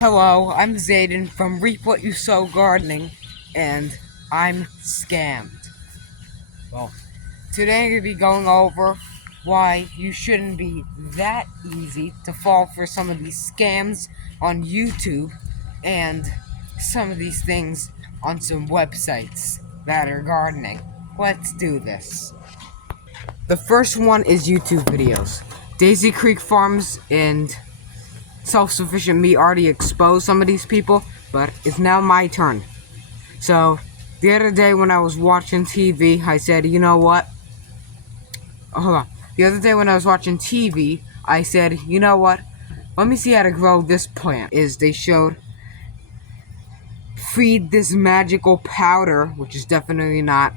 Hello, I'm Zayden from Reap What You Sow Gardening, and I'm scammed. Well, today I'm going to be going over why you shouldn't be that easy to fall for some of these scams on YouTube and some of these things on some websites that are gardening. Let's do this. The first one is YouTube videos. Daisy Creek Farms and Self-Sufficient Me already exposed some of these people, but it's now my turn. So, the other day when I was watching TV, I said, you know what? Hold on. The other day when I was watching TV, I said, you know what? Let me see how to grow this plant. They showed, feed this magical powder, which is definitely not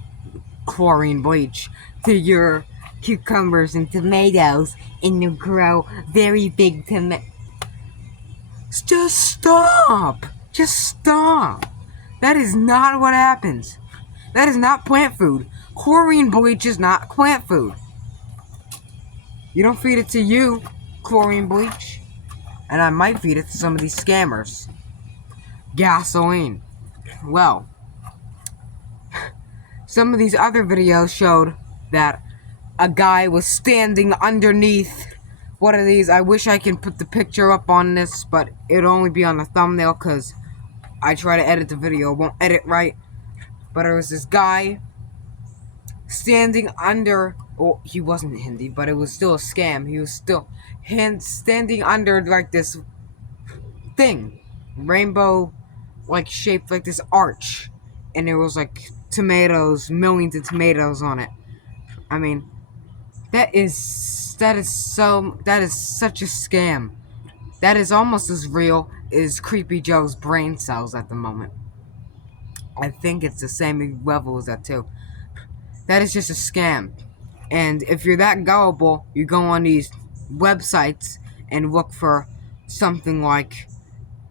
chlorine bleach, to your cucumbers and tomatoes, and you'll grow very big tomatoes. Just stop! Just stop! That is not what happens. That is not plant food. Chlorine bleach is not plant food. You don't feed it to you, chlorine bleach. And I might feed it to some of these scammers. Gasoline. Well, some of these other videos showed that a guy was standing underneath one of these. I wish I can put the picture up on this, but it'll only be on the thumbnail because I try to edit the video. It won't edit right. But there was this guy standing under, well, he wasn't Hindi, but it was still a scam. He was still standing under like this thing, rainbow like shaped like this arch, and there was like tomatoes, millions of tomatoes on it. I mean, that is such a scam. That is almost as real as Creepy Joe's brain cells at the moment. I think it's the same level as that too. That is just a scam. And if you're that gullible, you go on these websites and look for something like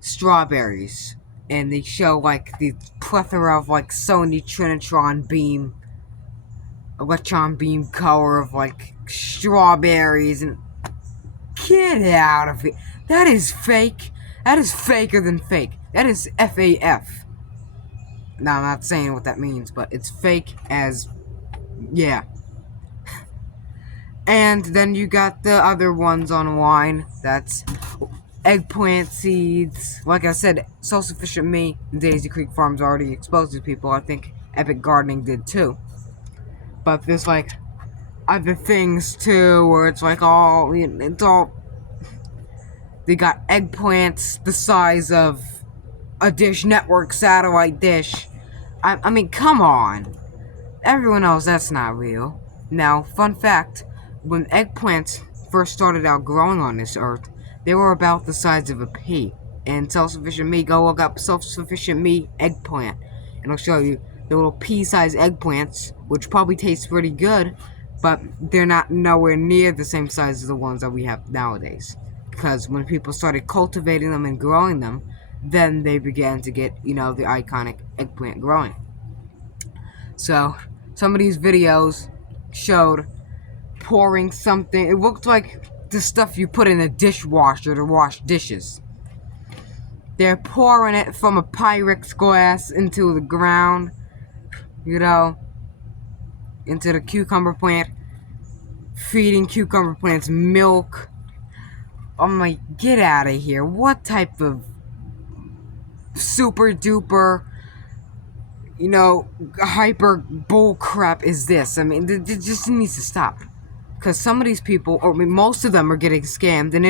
strawberries. And they show like the plethora of like Sony Trinitron beam, electron beam color of like strawberries, and get out of it. That is fake. That is faker than fake. That is FAF. Now, I'm not saying what that means, but it's fake as, yeah. And then you got the other ones online. That's eggplant seeds. Like I said, Self-Sufficient Me and Daisy Creek Farms already exposed these people. I think Epic Gardening did too. But there's like other things too, where it's like all, it's all, they got eggplants the size of a Dish Network satellite dish. I mean, come on. Everyone knows that's not real. Now, fun fact, when eggplants first started out growing on this earth, they were about the size of a pea. And Self-Sufficient Me, go look up Self-Sufficient Me eggplant, and it'll show you the little pea-sized eggplants, which probably taste pretty good, but they're not nowhere near the same size as the ones that we have nowadays. Because when people started cultivating them and growing them, then they began to get, the iconic eggplant growing. So, some of these videos showed pouring something. It looked like the stuff you put in a dishwasher to wash dishes. They're pouring it from a Pyrex glass into the ground, into the cucumber plant, feeding cucumber plants milk. I'm like, get out of here. What type of super duper, hyper bull crap is this? I mean, it just needs to stop. Because some of these people, or most of them, are getting scammed. And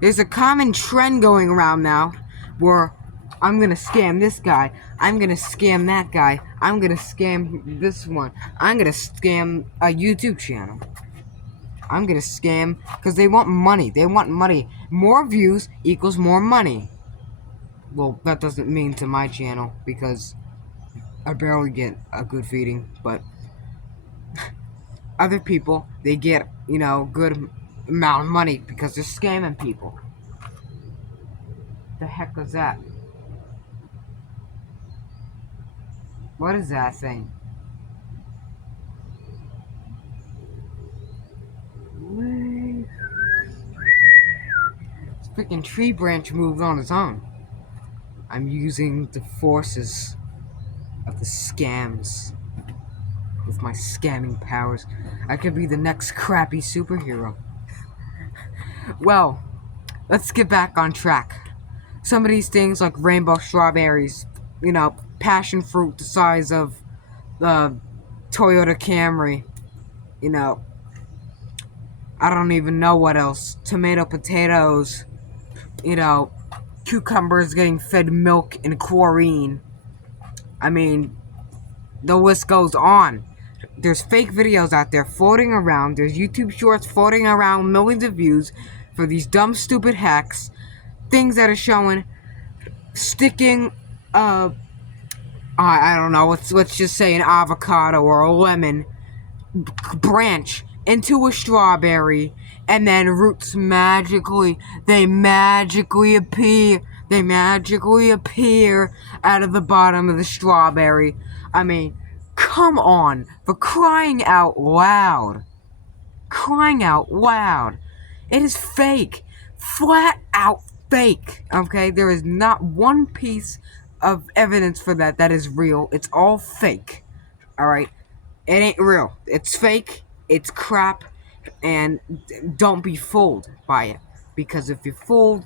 there's a common trend going around now where I'm going to scam this guy. I'm going to scam that guy. I'm going to scam this one. I'm going to scam a YouTube channel. I'm going to scam because they want money. They want money. More views equals more money. Well, that doesn't mean to my channel because I barely get a good feeding, but other people, they get, good amount of money because they're scamming people. The heck was that? What is that thing? This freaking tree branch moved on its own. I'm using the forces of the scams with my scamming powers. I could be the next crappy superhero. Well, let's get back on track. Some of these things like rainbow strawberries, passion fruit the size of the Toyota Camry, you know, I don't even know what else. Tomato potatoes, cucumbers getting fed milk and chlorine. I mean, the list goes on. There's fake videos out there floating around. There's YouTube shorts floating around, millions of views for these dumb, stupid hacks. Things that are showing sticking, I don't know, let's just say an avocado or a lemon branch into a strawberry, and then roots they magically appear out of the bottom of the strawberry. I mean, come on, for crying out loud. It is fake. Flat out fake. Okay? There is not one piece of evidence for that is real. It's all fake. Alright? It ain't real. It's fake. It's crap. And don't be fooled by it. Because if you're fooled,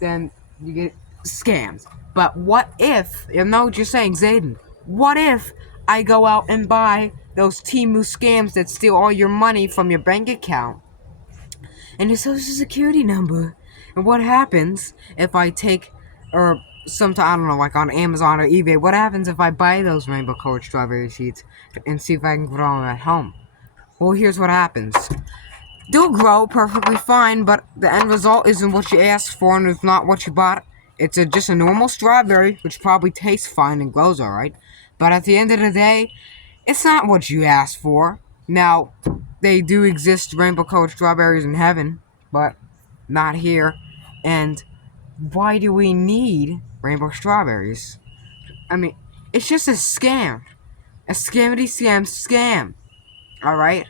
then you get scams. But what if, I know what you're saying, Zayden, what if I go out and buy those Temu scams that steal all your money from your bank account and your social security number? And what happens if I take, or sometime, I don't know, like on Amazon or eBay, what happens if I buy those rainbow colored strawberry seeds and see if I can grow them at home? Well, here's what happens. They'll grow perfectly fine, but the end result isn't what you asked for and it's not what you bought. It's just a normal strawberry, which probably tastes fine and grows alright. But at the end of the day, it's not what you asked for. Now, they do exist rainbow-colored strawberries in heaven, but not here. And why do we need rainbow strawberries? I mean, it's just a scam. A scam. Alright?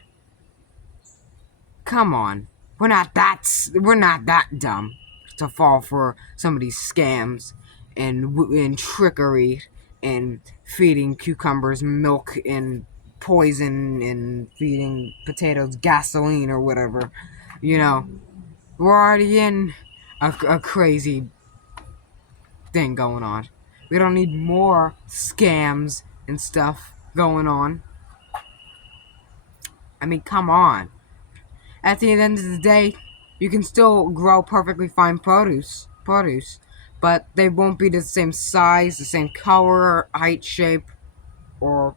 Come on. We're not that dumb to fall for some of these scams and trickery and feeding cucumbers milk and poison and feeding potatoes gasoline or whatever. We're already in a crazy thing going on. We don't need more scams and stuff going on. I mean, come on. At the end of the day, you can still grow perfectly fine produce, but they won't be the same size, the same color, height, shape, or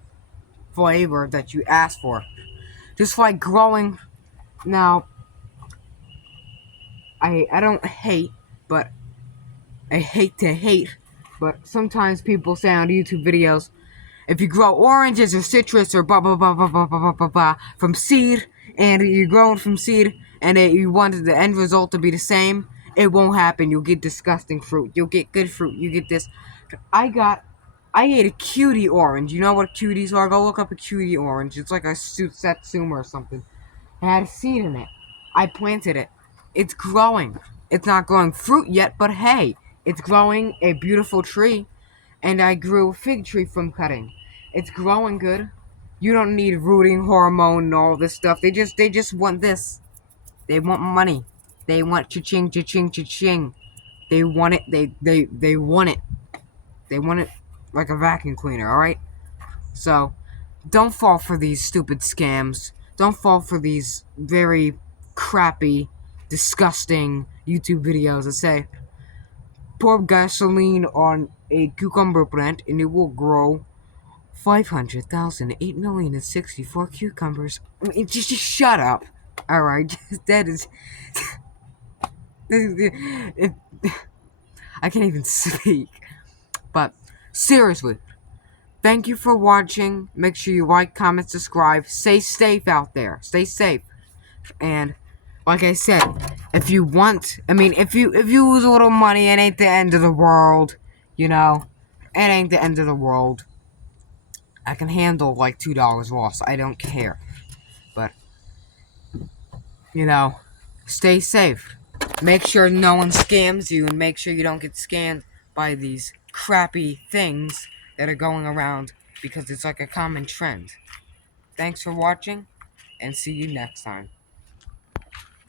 flavor that you asked for. Just like growing. Now, I don't hate, but I hate to hate, but sometimes people say on YouTube videos, if you grow oranges or citrus or blah blah blah blah blah blah blah blah from seed, and you're growing from seed, and you want the end result to be the same, it won't happen. You'll get disgusting fruit. You'll get good fruit. You get this. I ate a cutie orange. You know what cuties are? Go look up a cutie orange. It's like a satsuma or something. It had a seed in it. I planted it. It's growing. It's not growing fruit yet, but hey, it's growing a beautiful tree. And I grew a fig tree from cutting. It's growing good. You don't need rooting hormone and all this stuff. They just want this. They want money. They want cha-ching, cha-ching, cha-ching. They want it. They want it. They want it like a vacuum cleaner, alright? So, don't fall for these stupid scams. Don't fall for these very crappy, disgusting YouTube videos that say, pour gasoline on a cucumber plant and it will grow 500,000, 8,064 cucumbers. I mean, just shut up. Alright, that is... I can't even speak. But, seriously, thank you for watching. Make sure you like, comment, subscribe. Stay safe out there. Stay safe. And, like I said, if you lose a little money, it ain't the end of the world. It ain't the end of the world. I can handle like $2 loss. I don't care. But, stay safe. Make sure no one scams you and make sure you don't get scammed by these crappy things that are going around because it's like a common trend. Thanks for watching, and see you next time.